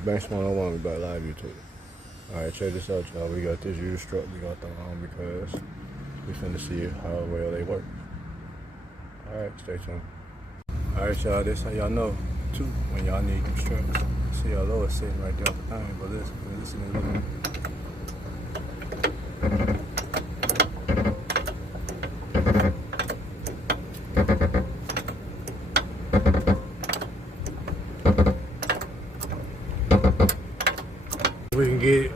Alright, Banks 101, we back live YouTube. Alright, check this out, y'all. We got this used strut we got thrown on because we finna see how well they work. Alright, stay tuned. Alright, y'all, this how y'all know, too, when y'all need them struts. See how low it's sitting right there on the thing, but listen and look. We can get it.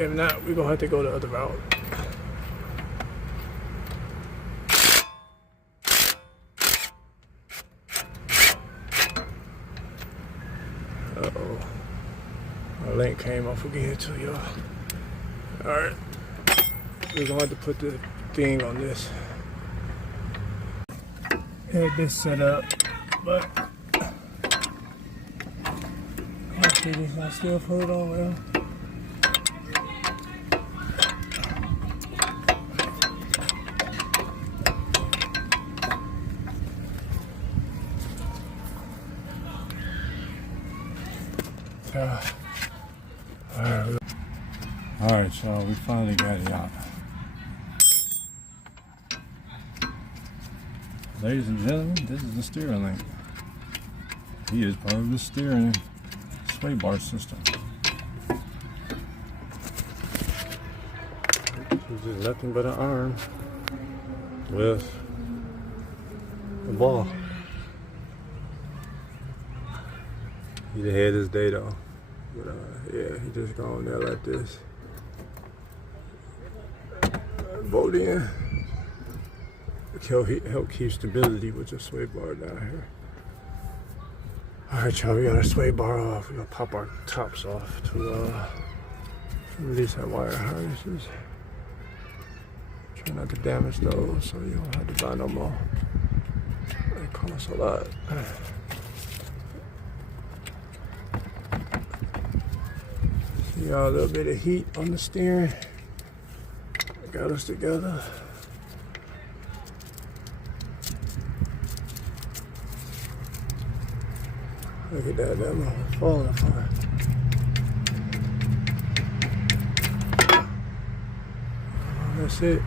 If not, we're gonna have to go the other route. Uh-oh. My link came off again too, y'all. Alright. We're gonna have to put the thing on this. Had this set up, but I still put it on well. Alright, y'all, we finally got it out. Ladies and gentlemen, this is the steering link. He is part of the steering sway bar system. This is nothing but an arm with a ball. He had his day though. But yeah, he just go on there like this. Bolt in. Help keep stability with the sway bar down here. Alright, y'all, we got our sway bar off. We're gonna pop our tops off to release our wire harnesses. Try not to damage those so you don't have to buy no more. They cost a lot. See y'all, a little bit of heat on the steering. Got us together. Look at that, that one falling apart. That's it.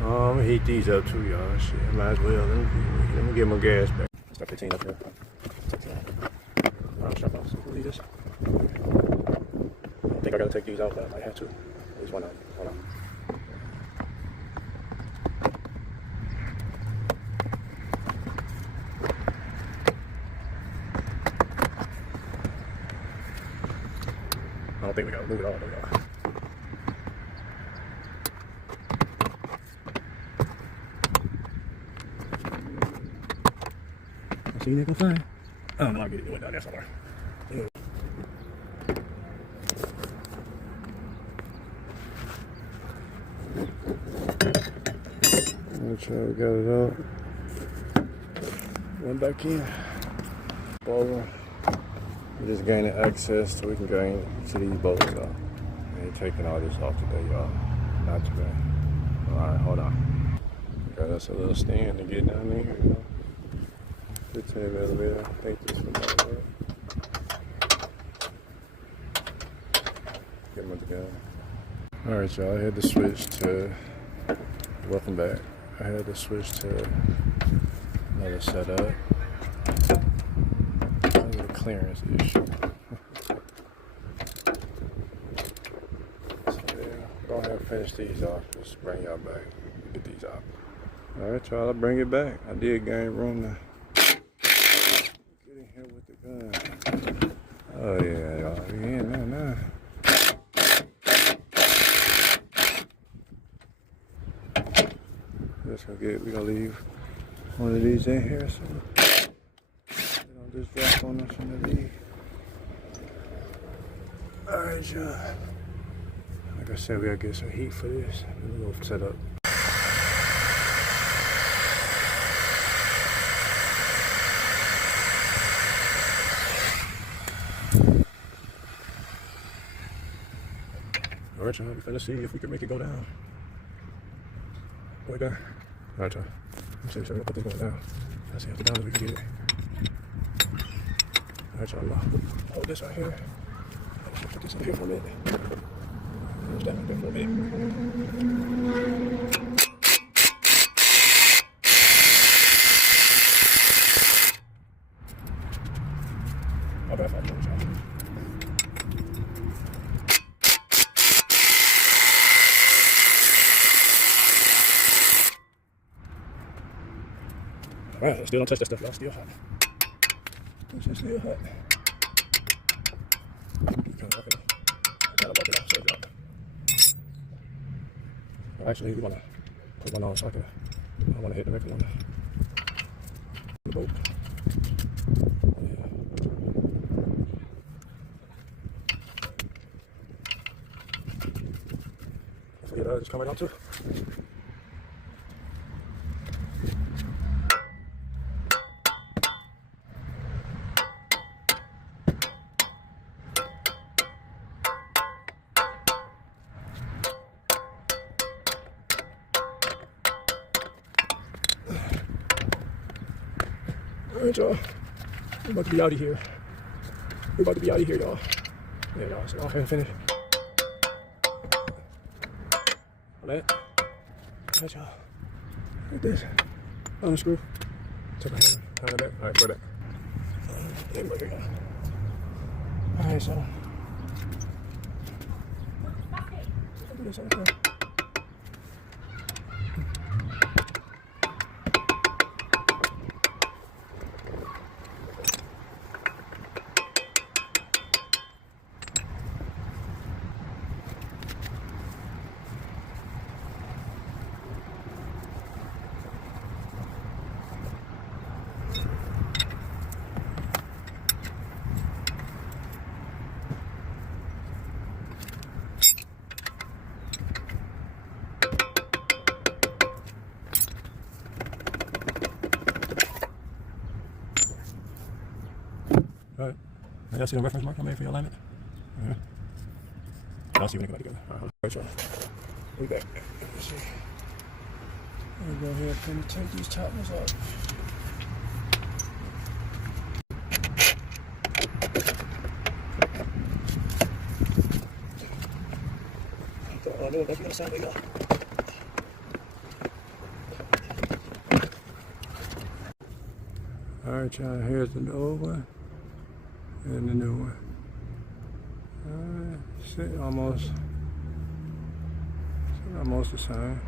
I'm gonna heat these up too, y'all. Shit, might as well. Let me get my gas back. Start 15 up here. I'll shut off some liters. I think I gotta take these out, but I might have to. At least one of them. Hold on. I don't think we gotta move it all the way out. See you gonna fly. I don't know, I'll get it down there somewhere. Make sure we got it out. Went back in. Over. We're just gaining access so we can gain to these bolts off. I ain't taking all this off today, y'all. Not today. Alright, hold on. Got us a little stand to get down there, you know. 15 millimeter. I think this one might work. Get them together. Alright, y'all. I had to switch to. Welcome back. I had to switch to another setup. Clearance issue. So yeah, go ahead and finish these off. Just bring y'all back. Get these out. Alright, y'all, I'll bring it back. I did gain room to get in here with the gun. Oh yeah, y'all. We in there now. We're gonna leave one of these in here so just drop on us from the lead. Alright, y'all. Like I said, we gotta get some heat for this. A little setup. Alright, y'all. We're finna see if we can make it go down. Right there. Alright, y'all. I'm gonna put this one down. Let's see how down as we can get it. Alright, y'all, hold this right here. Put this up here for a minute. Hold that right there for a minute. My bad if I move, y'all. Alright, still don't touch that stuff, y'all. Still hot. It's still hot. Actually, we want to put one on so I want to hit the record on the boat. Yeah. So yeah, just come right out too. Alright, y'all. We're about to be out of here. We're about to be out of here, y'all. Yeah, y'all. So I'll finish. Alright, y'all. Like this. Unscrew. Took a hand of that. Alright, put it. There we go. Alright, so. I'll do this right there. Alright. Y'all see the reference mark I made for your alignment? I'll see when they come back together. Alright, y'all. We back. Let's see. I'm gonna go ahead and take these toppers off. I'll do it back on the side we go. Alright, y'all, here's the old one and the new one. Alright, almost the same.